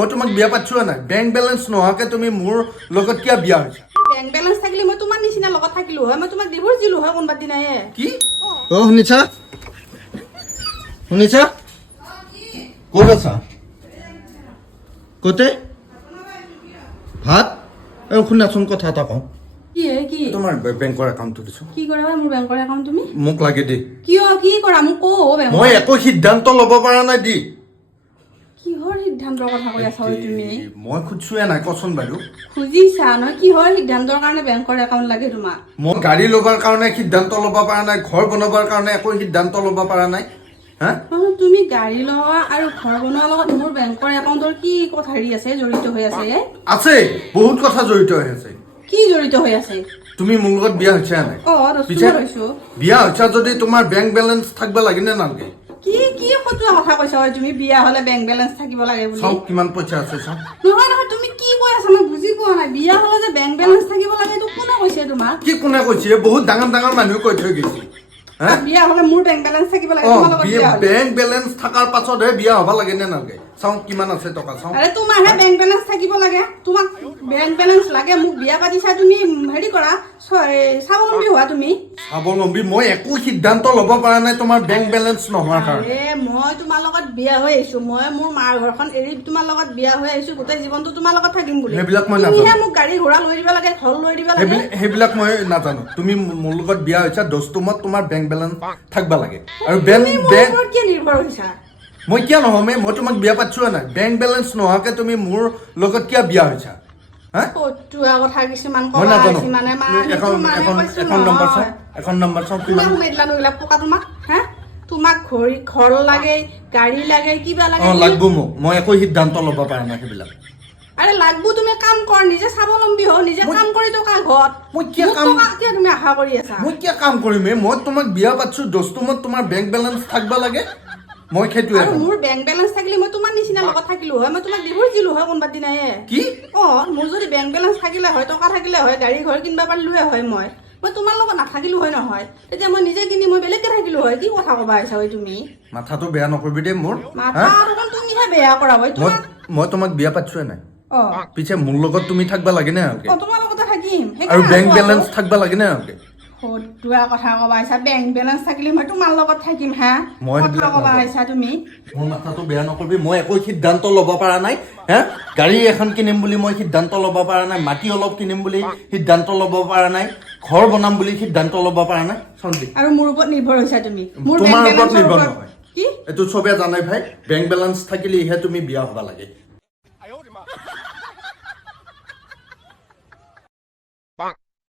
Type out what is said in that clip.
মই তোমাক বিয়া পাতিছো নাই। বেংক বেলেঞ্চ নোহোৱাকে তুমি মোৰ লগত কিয় বিয়া হৈছা? বেংক বেলেঞ্চ থাকিলে মই তোমাৰ নিচিনা লগত থাকিলো হয় মই তোমাক ডিভোৰ্চ দিলো হয় কোনোবা দিনায়ে কি? অ শুনিছা? শুনিছা? ক'ত আছা? ক'তে? ভাত? এই শুনাচোন কথা এটা কওঁ। কি হে কি? তোমাৰ বেংকৰ একাউণ্টটো দিছো। কি কৰা হয় মোৰ বেংকৰ একাউণ্ট তুমি? মোক লাগে দেই। কিয় কি কৰা? মোক কওঁ বেংক মই একো সিদ্ধান্ত ল'ব পৰা নাই দি। কিহৰ সিদ্ধান্তৰ কথা কৈ আছা তুমি? মই খুজিছোৱে নাই কচোন বাৰু খুজিছা নহয় কিহৰ সিদ্ধান্তৰ কাৰণে বেংকৰ একাউণ্ট লাগে তোমাক? মই গাড়ী ল'বৰ কাৰণে সিদ্ধান্ত ল'ব পৰা নাই ঘৰ বনাবৰ কাৰণে একো সিদ্ধান্ত ল'ব পৰা নাই। তুমি গাড়ী লোৱা আৰু ঘৰ বনোৱাৰ লগত মোৰ বেংকৰ একাউণ্টৰ কি কথা হেৰি আছে জড়িত হৈ আছে? আছে বহুত কথা জড়িত হৈ আছে। কি জড়িত হৈ আছে? তুমি মোৰ লগত বিয়া হৈছা নাই? বিয়া হৈছা যদি তোমাৰ বেংক বেলেঞ্চ থাকিব লাগে নে নালাগে? কথা কৈছা তুমি বিয়া হলে বেংক বেলেঞ্চ থাকিব লাগে বুলি। চাওক কিমান পইচা আছে চাওক নহয় নহয় তুমি কি কৈ আছা মই বুজি পোৱা নাই। বিয়া হলে যে বেংক বেলেঞ্চ থাকিব লাগে এইটো কোনে কৈছে তোমাক? কি কোনে কৈছে? বহুত ডাঙৰ ডাঙৰ মানুহে কৈ থৈ গৈছে। বিয়া হলে মোৰ বেংক বেলেঞ্চ থাকিব লাগে বেংক বেলেঞ্চ থকাৰ পাছতহে বিয়া হ'ব লাগে নে নালাগে? চাওঁ কিমান আছে টকা চাওঁ। আৰে তোমাৰহে বেংক বেলেঞ্চ থাকিব লাগে। তোমাক বেংক বেলেঞ্চ লাগে মোক বিয়া পাতিছা তুমি হেৰি কৰা স্বাৱলম্বী হোৱা তুমি। স্বাৱলম্বী মই একো সিদ্ধান্ত ল'ব পৰা নাই তোমাৰ বেংক বেলেঞ্চ নোহোৱাৰ কাৰণে। আৰে মই তোমাৰ লগত বিয়া হৈ আহিছো। মই মোৰ মাৰ ঘৰখন এৰি তোমাৰ লগত বিয়া হৈ আহিছো। গোটেই জীৱনটো তোমাৰ লগত থাকিম বুলি। সেইবিলাক মই তুমিহে নাজানো। মোক গাড়ী ঘোঁৰা লৈ দিব লাগে ঘৰ লৈ দিব লাগে। সেইবিলাক মই নাজানো। তুমি মোৰ লগত বিয়া হৈছা দস্তুমত তোমাৰ বেংক বেলেঞ্চ থাকিব লাগে। আৰু বেংক বেংক কিয় নিৰ্ভৰ হৈছা? মই কিয় নহমে মই তোমাক বিয়া পাতিছোৱে নাই। বেংক বেলেঞ্চ নোহোৱাকে তুমি মোৰ লগত কিয় বিয়া হৈছা? মই মানে মানে তোমাক ঘড়ী ঘৰ লাগে গাড়ী লাগে কিবা লাগে অ লাগব মোক। মই একো সিদ্ধান্ত ল'ব পৰা নাই সেইবিলাক। আৰে লাগবো তুমি কাম কৰ নিজে স্বাৱলম্বী হও নিজে কাম কৰি টকা ঘৰত। মই কিয় কাম- টকা তুমি আশা কৰি আছা? মই কিয় কাম কৰিম মই তোমাক বিয়া পাতিছো দস্তুমত তোমাৰ বেংক বেলেঞ্চ থাকিব লাগে। মই সেইটোৱে আৰু মোৰ বেংক বেলেঞ্চ থাকিলে মই তোমাৰ নিচিনা লগত থাকিলো হয় মই তোমাক ডিভোৰ্চ দিলো হয় কোনোবা দিনায়ে। কি? অ মোৰ যদি বেংক বেলেঞ্চ থাকিলে হয় টকা থাকিলে হয় গাড়ী ঘৰ কিনিব পাৰিলোৱে হয় মই। মই তোমাৰ লগত নাথাকিলো হয় নহয়। তেতিয়া মই নিজে কিনি মই বেলেগকে থাকিলো হয় কি কথা কবা আহিছা হয় তুমি? মাথাটো বেয়া নকৰিবি দেই মোৰ মাথা? দেখোন তুমিহে বেয়া কৰা হয় মই তোমাক মই তোমাক বিয়া পাতিছোৱে নাই। অ। পিছে মোৰ লগত তুমি থাকিব লাগে নে তোমাৰ লগতে থাকিম। আৰু বেংক বেলেঞ্চ থাকিব লাগে নে ফটোৱা কথা কবা আহিছা। বেংক বেলেঞ্চ থাকিলে মই তোমাৰ লগত থাকিম হা? মই কথা কবা। আহিছা তুমি? মোৰ মাথাটো বেয়া নকৰিবি মই একো সিদ্ধান্ত ল'ব পৰা নাই হে? গাড়ী এখন কিনিম বুলি মই সিদ্ধান্ত ল'ব পৰা নাই মাটি অলপ কিনিম বুলি সিদ্ধান্ত ল'ব পৰা নাই ঘৰ বনাম বুলি সিদ্ধান্ত ল'ব পৰা নাই। সঞ্জীৱ আৰু মোৰ ওপৰত নিৰ্ভৰ হৈছা তুমি। মোৰ তোমাৰ ওপৰত নিৰ্ভৰ নহয়। কি? এইটো চবে জানে ভাই বেংক বেলেঞ্চ থাকিলেহে তুমি বিয়া হ'ব লাগে।